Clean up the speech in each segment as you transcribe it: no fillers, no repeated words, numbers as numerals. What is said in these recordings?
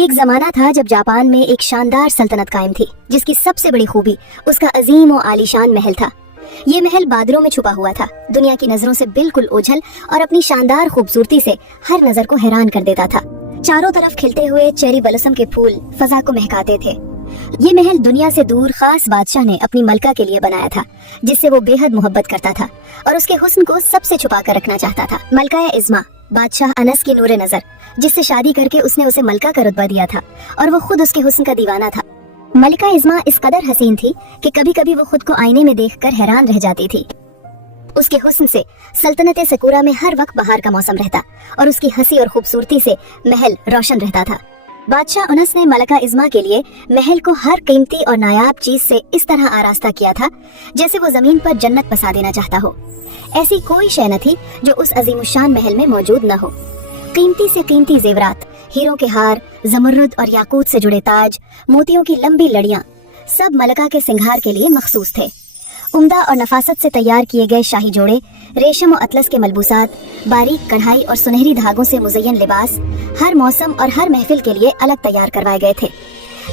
एक जमाना था जब जापान में एक शानदार सल्तनत कायम थी, जिसकी सबसे बड़ी खूबी उसका अजीम और आलीशान महल था। ये महल बादलों में छुपा हुआ था, दुनिया की नजरों से बिल्कुल ओझल और अपनी शानदार खूबसूरती से हर नजर को हैरान कर देता था। चारों तरफ खिलते हुए चेरी ब्लॉसम के फूल फजा को महकाते थे। ये महल दुनिया से दूर खास बादशाह ने अपनी मलका के लिए बनाया था, जिससे वो बेहद मोहब्बत करता था और उसके हुस्न को सबसे छुपा कर रखना चाहता था। मलका इज़्मा बादशाह अनस की नूरे नजर, जिससे शादी करके उसने उसे मलका का रुतबा दिया था और वो खुद उसके हुस्न का दीवाना था। मलिका इज़्मा इस कदर हसीन थी कि कभी कभी वो खुद को आईने में देखकर हैरान रह जाती थी। उसके हुस्न से सल्तनत सकूरा में हर वक्त बहार का मौसम रहता और उसकी हंसी और खूबसूरती से महल रोशन रहता था। बादशाह अनस ने मलिका इज़्मा के लिए महल को हर कीमती और नायाब चीज से इस तरह आरास्ता किया था जैसे वो जमीन पर जन्नत बसा देना चाहता हो। ऐसी कोई शय न थी जो उस अजीमुशान महल में मौजूद न हो। कीमती से कीमती जेवरात, हीरों के हार, जमरुद और याकूत से जुड़े ताज, मोतियों की लंबी लड़ियां, सब मलिका के सिंगार के लिए मखसूस थे। उम्दा और नफासत से तैयार किए गए शाही जोड़े, रेशम और अतलस के मलबूसात, बारीक कढ़ाई और सुनहरी धागों से मुज़य्यन लिबास हर मौसम और हर महफिल के लिए अलग तैयार करवाए गए थे।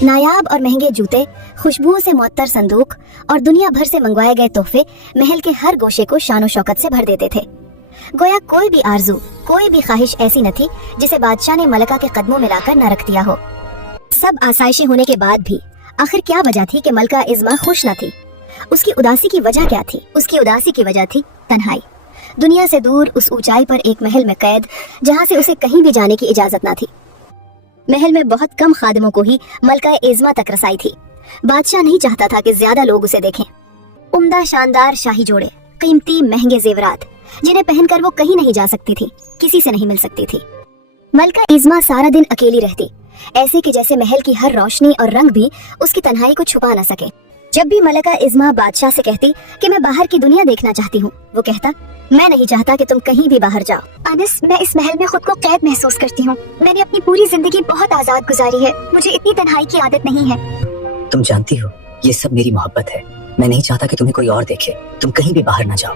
नायाब और महंगे जूते, खुशबुओं से मुअत्तर संदूक और दुनिया भर से मंगवाए गए तोहफे महल के हर गोशे को शानो शौकत से भर देते थे। गोया कोई भी आरजू, कोई भी ख्वाहिश ऐसी न थी जिसे बादशाह ने मलिका के कदमों में लाकर न रख दिया हो। सब आसाइशें होने के बाद भी आखिर क्या वजह थी कि मलिका इज़्मा खुश न थी? उसकी उदासी की वजह क्या थी? उसकी उदासी की वजह थी तन्हाई। दुनिया से दूर उस ऊंचाई पर एक महल में कैद, जहाँ से उसे कहीं भी जाने की इजाजत न थी। महल में बहुत कम खादिमों को ही मलिका इज़्मा तक रसाई थी। बादशाह नहीं चाहता था कि ज्यादा लोग उसे देखें। उम्दा शानदार शाही जोड़े, कीमती महंगे जेवरात, जिन्हें पहनकर वो कहीं नहीं जा सकती थी, किसी से नहीं मिल सकती थी। मलिका इज़्मा सारा दिन अकेली रहती, ऐसे कि जैसे महल की हर रोशनी और रंग भी उसकी तन्हाई को छुपा न सके। जब भी मलिका इज़्मा बादशाह से कहती कि मैं बाहर की दुनिया देखना चाहती हूँ, वो कहता, मैं नहीं चाहता कि तुम कहीं भी बाहर जाओ। अनस, मैं इस महल में खुद को कैद महसूस करती हूँ। मैंने अपनी पूरी जिंदगी बहुत आजाद गुजारी है, मुझे इतनी तन्हाई की आदत नहीं है। तुम जानती हो, ये सब मेरी मोहब्बत है। मैं नहीं चाहता कि तुम्हें कोई और देखे। तुम कहीं भी बाहर न जाओ।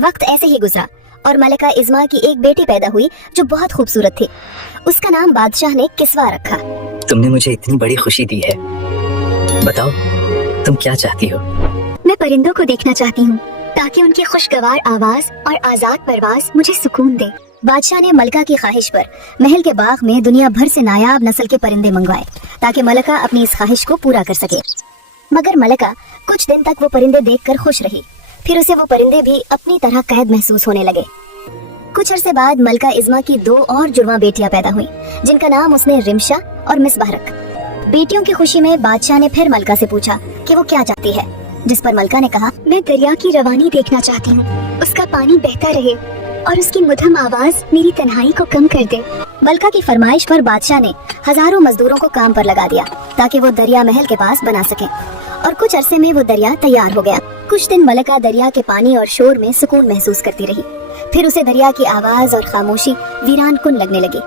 वक्त ऐसे ही गुजरा और मलिका इज़्मा की एक बेटी पैदा हुई जो बहुत खूबसूरत थी। उसका नाम बादशाह ने किस्वा रखा। तुमने मुझे इतनी बड़ी खुशी दी है, बताओ तुम क्या चाहती हो? मैं परिंदों को देखना चाहती हूँ ताकि उनकी खुशगवार आवाज और आजाद परवाज मुझे सुकून दे। बादशाह ने मलिका की ख्वाहिश पर महल के बाग में दुनिया भर से नायाब नस्ल के परिंदे मंगवाए ताकि मलिका अपनी इस ख्वाहिश को पूरा कर सके। मगर मलिका कुछ दिन तक वो परिंदे देखकर खुश रही, फिर उसे वो परिंदे भी अपनी तरह कैद महसूस होने लगे। कुछ अरसे बाद मलिका इज़्मा की 2 और जुड़वा बेटियां पैदा हुई, जिनका नाम उसने रिमशा और मिसबाह रखा। बेटियों की खुशी में बादशाह ने फिर मलिका से पूछा कि वो क्या चाहती है, जिस पर मलिका ने कहा, मैं दरिया की रवानी देखना चाहती हूँ, उसका पानी बहता रहे और उसकी मधुर आवाज मेरी तन्हाई को कम कर दे। मलिका की फरमाइश पर बादशाह ने हजारों मजदूरों को काम पर लगा दिया ताकि वो दरिया महल के पास बना सके और कुछ अरसे में वो दरिया तैयार हो गया। कुछ दिन मलिका दरिया के पानी और शोर में सुकून महसूस करती रही, फिर उसे दरिया की आवाज और खामोशी वीरान कुन लगने लगी।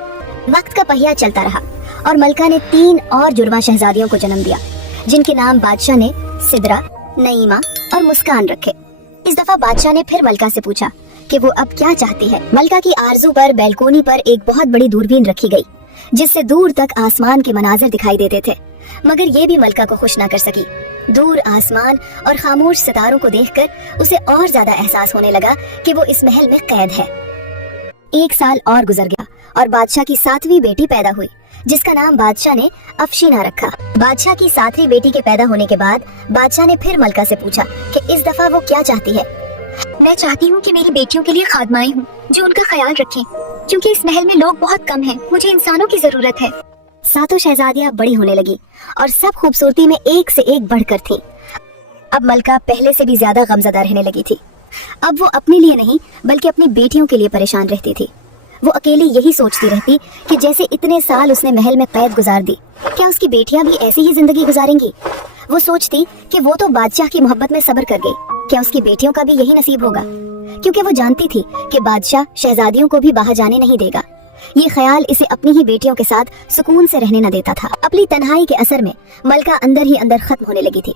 वक्त का पहिया चलता रहा और मलिका ने 3 और जुड़वा शहजादियों को जन्म दिया, जिनके नाम बादशाह ने सिदरा, नईमा और मुस्कान रखे। इस दफा बादशाह ने फिर मलिका से पूछा कि वो अब क्या चाहती है। मलिका की आरजू पर बैल्कोनी पर एक बहुत बड़ी दूरबीन रखी गई, जिससे दूर तक आसमान के मनाजिर दिखाई देते थे, मगर ये भी मलिका को खुश ना कर सकी। दूर आसमान और खामोश सितारों को देखकर उसे और ज्यादा एहसास होने लगा कि वो इस महल में कैद है। 1 साल और गुजर गया और बादशाह की 7वीं बेटी पैदा हुई, जिसका नाम बादशाह ने अफशीना रखा। बादशाह की 7वीं बेटी के पैदा होने के बाद बादशाह ने फिर मलिका से पूछा कि इस दफा वो क्या चाहती है। मैं चाहती हूँ कि मेरी बेटियों के लिए खादमाएं हों जो उनका ख्याल रखें, क्योंकि इस महल में लोग बहुत कम हैं, मुझे इंसानों की जरूरत है। 7 शहजादियां बड़ी होने लगी और सब खूबसूरती में एक से एक बढ़कर थीं। अब मलिका पहले से भी ज्यादा गमज़दा रहने लगी थी। अब वो अपने लिए नहीं बल्कि अपनी बेटियों के लिए परेशान रहती थी। वो अकेली यही सोचती रहती कि जैसे इतने साल उसने महल में कैद गुजार दी, क्या उसकी बेटियां भी ऐसी ही जिंदगी गुजारेंगी? वो सोचती कि वो तो बादशाह की मोहब्बत में सब्र कर गई, क्या उसकी बेटियों का भी यही नसीब होगा? क्योंकि वो जानती थी कि बादशाह शहजादियों को भी बाहर जाने नहीं देगा। ये ख्याल इसे अपनी ही बेटियों के साथ सुकून से रहने न देता था। अपनी तन्हाई के असर में मलिका अंदर ही अंदर खत्म होने लगी थी।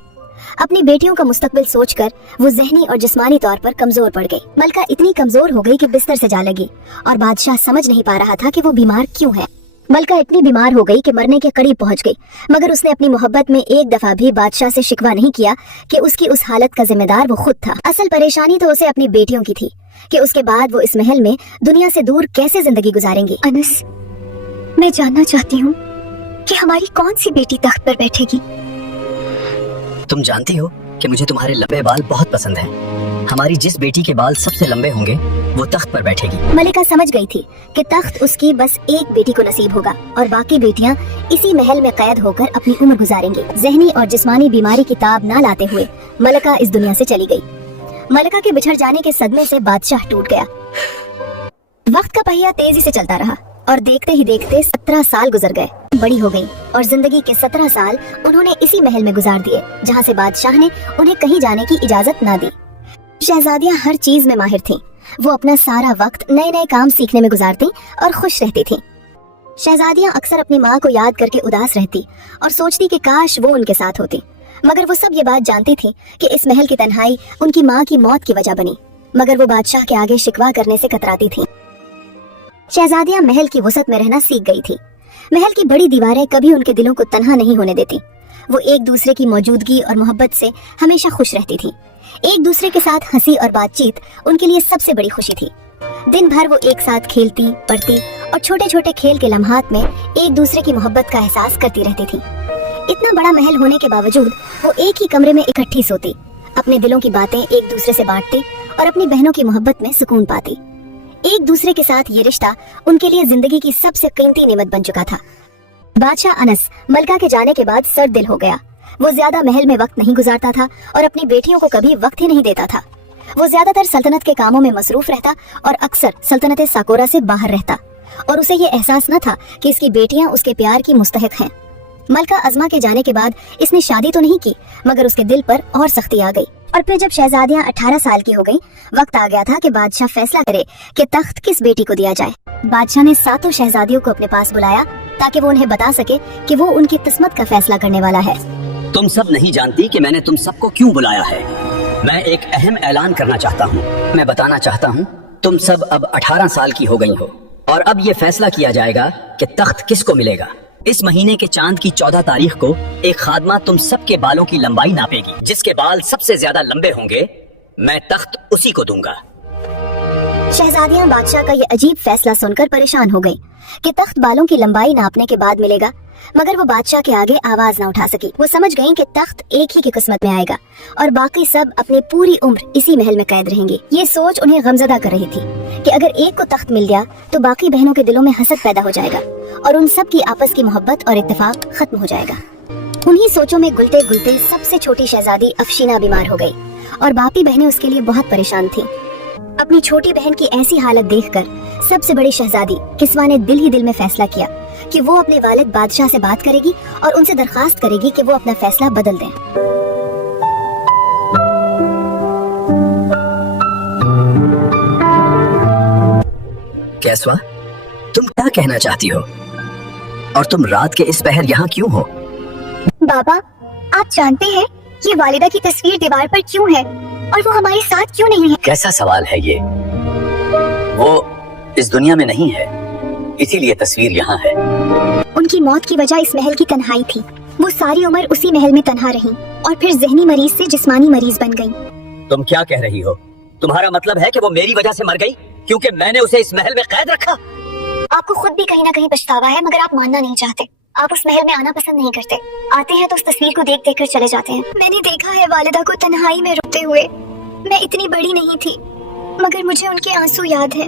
अपनी बेटियों का मुस्तकबिल सोचकर वो ज़हनी और जिस्मानी तौर पर कमजोर पड़ गई। मलिका इतनी कमजोर हो गई कि बिस्तर से जा लगी और बादशाह समझ नहीं पा रहा था कि वो बीमार क्यों है। मलका इतनी बीमार हो गई कि मरने के करीब पहुंच गई, मगर उसने अपनी मोहब्बत में एक दफा भी बादशाह से शिकवा नहीं किया कि उसकी उस हालत का जिम्मेदार वो खुद था। असल परेशानी तो उसे अपनी बेटियों की थी कि उसके बाद वो इस महल में दुनिया से दूर कैसे जिंदगी गुजारेंगी। अनस, मैं जानना चाहती हूँ कि हमारी कौन सी बेटी तख्त पर बैठेगी। तुम जानती हो कि मुझे तुम्हारे लंबे बाल बहुत पसंद हैं। हमारी जिस बेटी के बाल सबसे लंबे होंगे वो तख्त पर बैठेगी। मलिका समझ गई थी कि तख्त उसकी बस एक बेटी को नसीब होगा और बाकी बेटियां इसी महल में कैद होकर अपनी उम्र गुजारेंगी। जहनी और जिस्मानी बीमारी की ताब न लाते हुए मलिका इस दुनिया से चली गई। मलिका के बिछड़ जाने के सदमे से बादशाह टूट गया। वक्त का पहिया तेजी से चलता रहा और देखते ही देखते 17 साल गुजर गए। बड़ी हो गई और जिंदगी के 17 साल उन्होंने इसी महल में गुजार दिए, जहाँ से बादशाह ने उन्हें कहीं जाने की इजाजत न दी। शहजादियां हर चीज में माहिर थीं। वो अपना सारा वक्त नए नए काम सीखने में गुजारती और खुश रहती थीं। शहजादियां अक्सर अपनी माँ को याद करके उदास रहती और सोचती कि काश वो उनके साथ होती, मगर वो सब ये बात जानती थी कि इस महल की तन्हाई उनकी माँ की मौत की वजह बनी। मगर वो बादशाह के आगे शिकवा करने से कतराती थी। शहजादियां महल की वसत में रहना सीख गई थी। महल की बड़ी दीवारें कभी उनके दिलों को तन्हा नहीं होने देती। वो एक दूसरे की मौजूदगी और मोहब्बत से हमेशा खुश रहती थी। एक दूसरे के साथ हंसी और बातचीत उनके लिए सबसे बड़ी खुशी थी। दिन भर वो एक साथ खेलती, पढ़ती और छोटे छोटे खेल के लम्हात में एक दूसरे की मोहब्बत का एहसास करती रहती थी। इतना बड़ा महल होने के बावजूद वो एक ही कमरे में इकट्ठी सोती, अपने दिलों की बातें एक दूसरे से बांटती और अपनी बहनों की मोहब्बत में सुकून पाती। एक दूसरे के साथ ये रिश्ता उनके लिए जिंदगी की सबसे कीमती नेमत बन चुका था। बादशाह अनस मलका के जाने के बाद सर्द दिल हो गया। वो ज्यादा महल में वक्त नहीं गुजारता था और अपनी बेटियों को कभी वक्त ही नहीं देता था। वो ज्यादातर सल्तनत के कामों में मसरूफ रहता और अक्सर सल्तनत साकोरा से बाहर रहता, और उसे ये एहसास न था कि इसकी बेटियां उसके प्यार की मुस्तहिक हैं। मलका अज़मा के जाने के बाद इसने शादी तो नहीं की, मगर उसके दिल पर और सख्ती आ गई। और फिर जब शहजादियां 18 साल की हो गईं, वक्त आ गया था कि बादशाह फैसला करे कि तख्त किस बेटी को दिया जाए। बादशाह ने सातों शहजादियों को अपने पास बुलाया ताकि वो उन्हें बता सके कि वो उनकी किस्मत का फैसला करने वाला है। तुम सब नहीं जानती कि मैंने तुम सबको क्यों बुलाया है। मैं एक अहम ऐलान करना चाहता हूँ। मैं बताना चाहता हूँ, तुम सब अब 18 साल की हो गई हो और अब ये फैसला किया जाएगा कि तख्त किसको मिलेगा। इस महीने के चांद की 14 तारीख को एक खादमा तुम सबके बालों की लंबाई नापेगी। जिसके बाल सबसे ज्यादा लंबे होंगे मैं तख्त उसी को दूंगा। शहजादियां बादशाह का ये अजीब फैसला सुनकर परेशान हो गई कि तख्त बालों की लंबाई नापने के बाद मिलेगा, मगर वो बादशाह के आगे आवाज न उठा सकी। वो समझ गईं कि तख्त एक ही की किस्मत में आएगा और बाकी सब अपनी पूरी उम्र इसी महल में कैद रहेंगी। ये सोच उन्हें गमजदा कर रही थी कि अगर एक को तख्त मिल गया तो बाकी बहनों के दिलों में हसद पैदा हो जाएगा और उन सब की आपस की मोहब्बत और इत्तेफाक खत्म हो जाएगा। उन्हीं सोचों में गुलते गुलते सबसे छोटी शहजादी अफशीना बीमार हो गई और बाकी बहनें उसके लिए बहुत परेशान थीं। अपनी छोटी बहन की ऐसी हालत देखकर सबसे बड़ी शहजादी किस्वा ने दिल ही दिल में फैसला किया कि वो अपने वालिद बादशाह से बात करेगी और उनसे दरखास्त करेगी कि वो अपना फैसला बदल दें। कैसवा, तुम क्या कहना चाहती हो और तुम रात के इस पहर यहाँ क्यों हो? बाबा, आप जानते हैं ये वालिदा की तस्वीर दीवार पर क्यों है और वो हमारे साथ क्यों नहीं है? कैसा सवाल है ये? वो इस दुनिया में नहीं है, इसीलिए तस्वीर यहाँ है। उनकी मौत की वजह इस महल की तन्हाई थी। वो सारी उम्र उसी महल में तन्हा रही और फिर जहनी मरीज से जिस्मानी मरीज बन गई। तुम क्या कह रही हो? तुम्हारा मतलब है कि वो मेरी वजह से मर गई क्योंकि मैंने उसे इस महल में कैद रखा? आपको खुद भी कहीं ना कहीं पछतावा है, मगर आप मानना नहीं चाहते। आप उस महल में आना पसंद नहीं करते। आते हैं तो उस तस्वीर को देख देख कर चले जाते हैं। मैंने देखा है वालिदा को तन्हाई में रोते हुए। मैं इतनी बड़ी नहीं थी, मगर मुझे उनके आंसू याद है।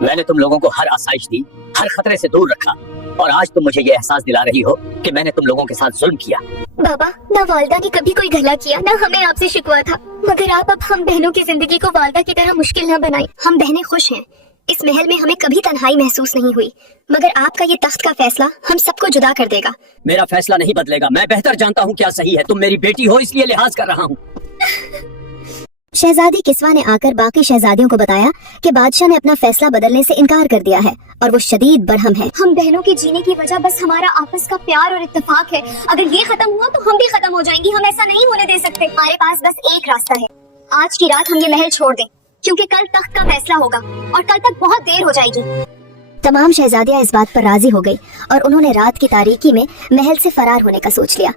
मैंने तुम लोगों को हर आसाइश दी, हर खतरे से दूर रखा, और आज तुम मुझे ये एहसास दिला रही हो कि मैंने तुम लोगों के साथ जुल्म किया। बाबा, ना वालिदा ने कभी कोई गला किया, ना हमें आपसे शिकवा था, मगर आप अब हम बहनों की जिंदगी को वालिदा की तरह मुश्किल न बनाएं। हम बहनें खुश हैं। इस महल में हमें कभी तन्हाई महसूस नहीं हुई, मगर आपका ये तख्त का फैसला हम सबको जुदा कर देगा। मेरा फैसला नहीं बदलेगा। मैं बेहतर जानता हूँ क्या सही है। तुम मेरी बेटी हो, इसलिए लिहाज कर रहा हूँ। शहजादी किस्वा ने आकर बाकी शहजादियों को बताया कि बादशाह ने अपना फैसला बदलने से इनकार कर दिया है और वो शदीद बरहम है। हम बहनों के जीने की वजह बस हमारा आपस का प्यार और इत्तेफाक है। अगर ये खत्म हुआ तो हम भी खत्म हो जाएंगी। हम ऐसा नहीं होने दे सकते। हमारे पास बस एक रास्ता है। आज की रात हम ये महल छोड़ दें, क्योंकि कल तख्त का फैसला होगा और कल तक बहुत देर हो जाएगी। तमाम शहजादियां इस बात पर राजी हो गई और उन्होंने रात की तारीकी में महल से फरार होने का सोच लिया।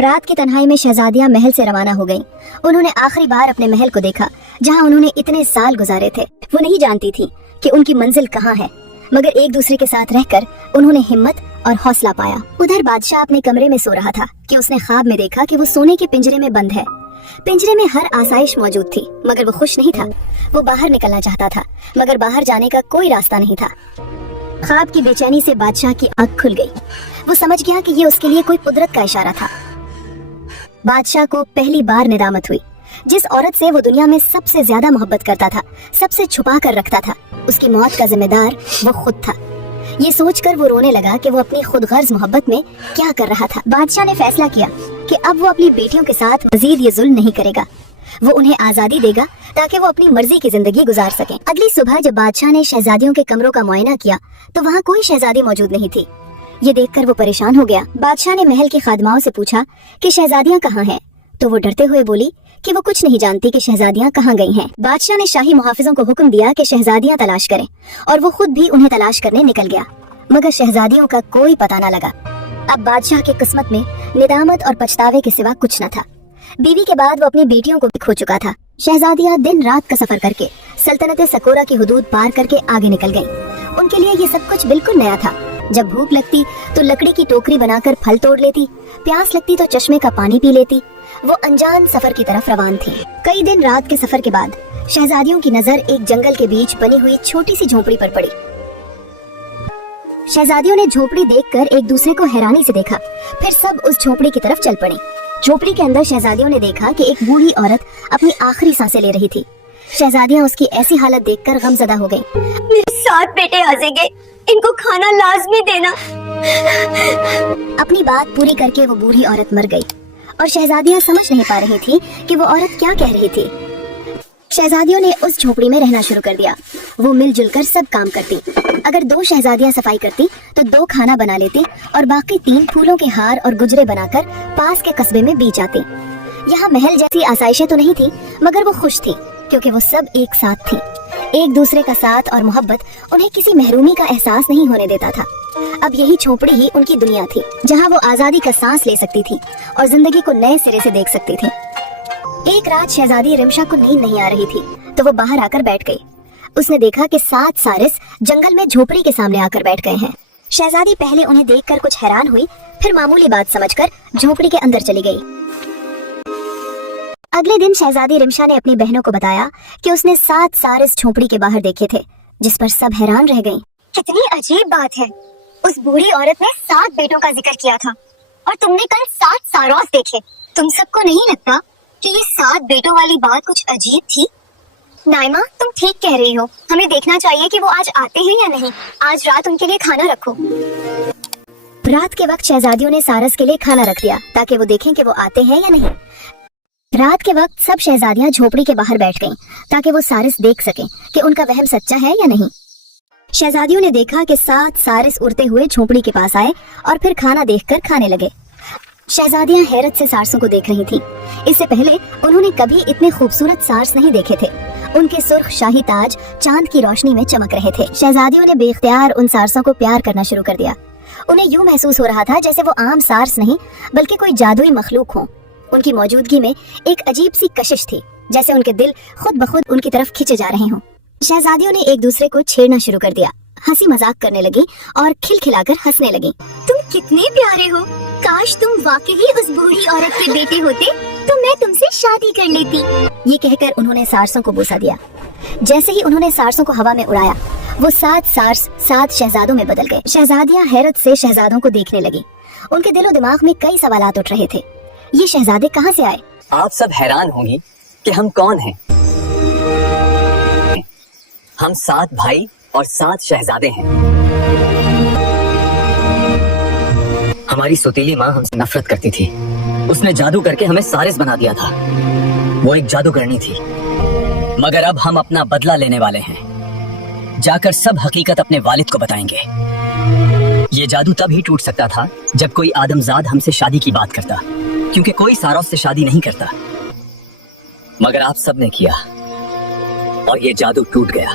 रात की तन्हाई में शहजादियां महल से रवाना हो गईं। उन्होंने आखिरी बार अपने महल को देखा जहां उन्होंने इतने साल गुजारे थे। वो नहीं जानती थी कि उनकी मंजिल कहाँ है, मगर एक दूसरे के साथ रहकर उन्होंने हिम्मत और हौसला पाया। उधर बादशाह अपने कमरे में सो रहा था कि उसने ख्वाब में देखा कि वो सोने के पिंजरे में बंद है। पिंजरे में हर आसाइश मौजूद थी, मगर वो खुश नहीं था। वो बाहर निकलना चाहता था, मगर बाहर जाने का कोई रास्ता नहीं था। ख्वाब की बेचैनी से बादशाह की आंख खुल गई। वो समझ गया कि ये उसके लिए कोई कुदरत का इशारा था। बादशाह को पहली बार निदामत हुई। जिस औरत से वो दुनिया में सबसे ज्यादा मोहब्बत करता था, सबसे छुपा कर रखता था, उसकी मौत का जिम्मेदार वो खुद था। ये सोचकर वो रोने लगा कि वो अपनी खुद गर्ज मोहब्बत में क्या कर रहा था। बादशाह ने फैसला किया कि अब वो अपनी बेटियों के साथ मजीद ये जुल्म नहीं करेगा। वो उन्हें आजादी देगा ताकि वो अपनी मर्जी की जिंदगी गुजार सकें। अगली सुबह जब बादशाह ने शहजादियों के कमरों का मुआयना किया तो वहाँ कोई शहजादी मौजूद नहीं थी। ये देखकर वो परेशान हो गया। बादशाह ने महल की खादमाओं से पूछा कि शहजादियाँ कहाँ हैं, तो वो डरते हुए बोली कि वो कुछ नहीं जानती कि शहजादियाँ कहाँ गई हैं। बादशाह ने शाही मुहाफिजों को हुक्म दिया कि शहजादियाँ तलाश करें, और वो खुद भी उन्हें तलाश करने निकल गया, मगर शहजादियों का कोई पता न लगा। अब बादशाह की किस्मत में निदामत और पछतावे के सिवा कुछ न था। बीवी के बाद वो अपनी बेटियों को भी खो चुका था। शहजादियाँ दिन रात का सफर करके सल्तनत सकूरा की हुदूद पार करके आगे निकल गईं। उनके लिए ये सब कुछ बिल्कुल नया था। जब भूख लगती तो लकड़ी की टोकरी बनाकर फल तोड़ लेती, प्यास लगती तो चश्मे का पानी पी लेती। वो अनजान सफर की तरफ रवान थी। कई दिन रात के सफर के बाद शहजादियों की नजर एक जंगल के बीच बनी हुई छोटी सी झोपड़ी पर पड़ी। शहजादियों ने झोपड़ी देखकर एक दूसरे को हैरानी से देखा, फिर सब उस झोपड़ी की तरफ चल पड़े। झोपड़ी के अंदर शहजादियों ने देखा कि एक बूढ़ी औरत अपनी आखिरी सांसें ले रही थी। शहजादियां उसकी ऐसी हालत देखकर गमज़दा हो गईं। मेरे 7 बेटे आ जाएंगे, इनको खाना लाजमी देना। अपनी बात पूरी करके वो बूढ़ी औरत मर गई और शहजादियां समझ नहीं पा रही थी कि वो औरत क्या कह रही थी। शहजादियों ने उस झोपड़ी में रहना शुरू कर दिया। वो मिलजुल कर सब काम करती। अगर 2 शहजादियां सफाई करती तो 2 खाना बना लेती और बाकी 3 फूलों के हार और गुजरे बनाकर पास के कस्बे में बीच आती। यहाँ महल जैसी आसाइशें तो नहीं थी, मगर वो खुश थी क्योंकि वो सब एक साथ थी। एक दूसरे का साथ और मोहब्बत उन्हें किसी महरूमी का एहसास नहीं होने देता था। अब यही झोपड़ी ही उनकी दुनिया थी, जहाँ वो आजादी का सांस ले सकती थी और जिंदगी को नए सिरे से देख सकती थी। एक रात शहजादी रिमशा को नींद नहीं आ रही थी, तो वो बाहर आकर बैठ गई। उसने देखा कि 7 सारिस जंगल में झोपड़ी के सामने आकर बैठ गए हैं। शहजादी पहले उन्हें देखकर कुछ हैरान हुई, फिर मामूली बात समझकर झोपड़ी के अंदर चली गई। अगले दिन शहजादी रिमशा ने अपनी बहनों को बताया कि उसने 7 सारिस झोपड़ी के बाहर देखे थे, जिस पर सब हैरान रह गईं। कितनी अजीब बात है, उस बूढ़ी औरत ने 7 बेटों का जिक्र किया था और तुमने कल 7 सारोस देखे। तुम सबको नहीं लगता कि ये 7 बेटों वाली बात कुछ अजीब थी? नाइमा, तुम ठीक कह रही हो। हमें देखना चाहिए कि वो आज आते हैं या नहीं। आज रात उनके लिए खाना रखो। रात के वक्त शहजादियों ने सारस के लिए खाना रख दिया ताकि वो देखें कि वो आते हैं या नहीं। रात के वक्त सब शहजादियां झोपड़ी के बाहर बैठ गईं ताकि वो सारिस देख सकें कि उनका वहम सच्चा है या नहीं। शहजादियों ने देखा कि 7 सारिस उड़ते हुए झोपड़ी के पास आए और फिर खाना देखकर खाने लगे। शहजादियां हैरत से सारसों को देख रही थीं। इससे पहले उन्होंने कभी इतने खूबसूरत सारस नहीं देखे थे। उनके सुर्ख शाही ताज चांद की रोशनी में चमक रहे थे। शहजादियों ने बेख्तियार उन सारसों को प्यार करना शुरू कर दिया। उन्हें यूं महसूस हो रहा था जैसे वो आम सारस नहीं बल्कि कोई जादुई मखलूक हो। उनकी मौजूदगी में एक अजीब सी कशिश थी, जैसे उनके दिल खुद ब खुद उनकी तरफ खींचे जा रहे हों। शहजादियों ने एक दूसरे को छेड़ना शुरू कर दिया, हंसी मजाक करने लगी और खिलखिलाकर हंसने लगी। तुम कितने प्यारे हो, काश तुम वाकई उस बूढ़ी औरत के बेटे होते तो मैं तुमसे शादी कर लेती। ये कहकर उन्होंने सारसों को बोसा दिया। जैसे ही उन्होंने सारसों को हवा में उड़ाया, वो 7 सारस 7 शहजादों में बदल गए। शहजादियां हैरत से शहजादों को देखने लगी। उनके दिलो दिमाग में कई सवालात उठ रहे थे। ये शहजादे कहाँ से आए? आप सब हैरान होंगी कि हम कौन हैं। हम 7 भाई और 7 शहजादे हैं। हमारी सौतीली माँ हमसे नफरत करती थी। उसने जादू करके हमें सारिस बना दिया था। वो एक जादूगरनी थी। मगर अब हम अपना बदला लेने वाले हैं। जाकर सब हकीकत अपने वालिद को बताएंगे। ये जादू तब ही टूट सकता था जब कोई आदमजाद हमसे शादी की बात करता, क्योंकि कोई सारों से शादी नहीं करता। मगर आप सब ने किया और ये जादू टूट गया।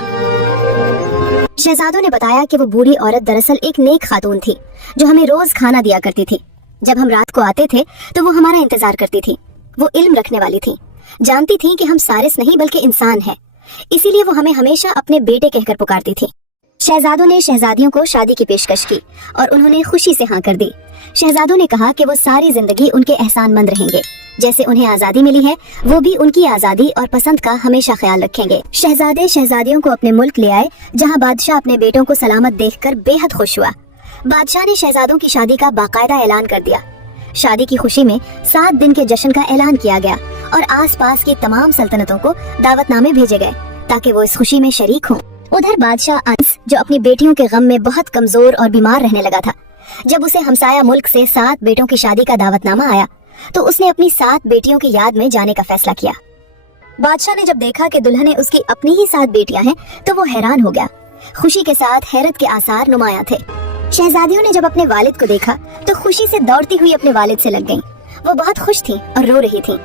शहजादों ने बताया कि वो बूढ़ी औरत दरअसल एक नेक खातून थी जो हमें रोज खाना दिया करती थी। जब हम रात को आते थे तो वो हमारा इंतजार करती थी। वो इल्म रखने वाली थी, जानती थी कि हम सारिस नहीं बल्कि इंसान हैं, इसीलिए वो हमें हमेशा अपने बेटे कहकर पुकारती थी। शहजादों ने शहजादियों को शादी की पेशकश की और उन्होंने खुशी से हाँ कर दी। शहजादों ने कहा कि वो सारी जिंदगी उनके एहसानमंद रहेंगे, जैसे उन्हें आजादी मिली है वो भी उनकी आजादी और पसंद का हमेशा ख्याल रखेंगे। शहजादे शहजादियों को अपने मुल्क ले आए, जहाँ बादशाह अपने बेटों को सलामत देखकर बेहद खुश हुआ। बादशाह ने शहजादों की शादी का बाकायदा ऐलान कर दिया। शादी की खुशी में 7 दिन के जश्न का ऐलान किया गया और आसपास की तमाम सल्तनतों को दावतनामे भेजे गए ताकि वो इस खुशी में शरीक हों। उधर बादशाह अंस, जो अपनी बेटियों के गम में बहुत कमजोर और बीमार रहने लगा था, जब उसे हमसाया मुल्क से 7 बेटों की शादी का दावतनामा आया तो उसने अपनी 7 बेटियों की याद में जाने का फैसला किया। बादशाह ने जब देखा कि दुल्हनें उसकी अपनी ही 7 बेटियां हैं तो वो हैरान हो गया। खुशी के साथ हैरत के आसार नुमाया थे। शहजादियों ने जब अपने वालिद को देखा तो खुशी से दौड़ती हुई अपने वालिद से लग गईं। वो बहुत खुश थी और रो रही थी।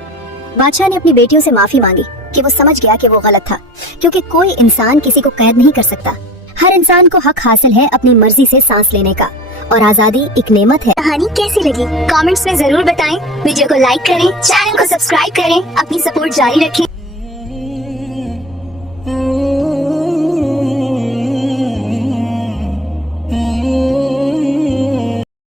बादशाह ने अपनी बेटियों से माफी मांगी कि वो समझ गया कि वो गलत था, क्योंकि कोई इंसान किसी को कैद नहीं कर सकता। हर इंसान को हक हासिल है अपनी मर्जी से सांस लेने का, और आजादी एक नेमत है। कहानी कैसी लगी कमेंट्स में जरूर बताएं। वीडियो को लाइक करें, चैनल को सब्सक्राइब करें, अपनी सपोर्ट जारी रखें।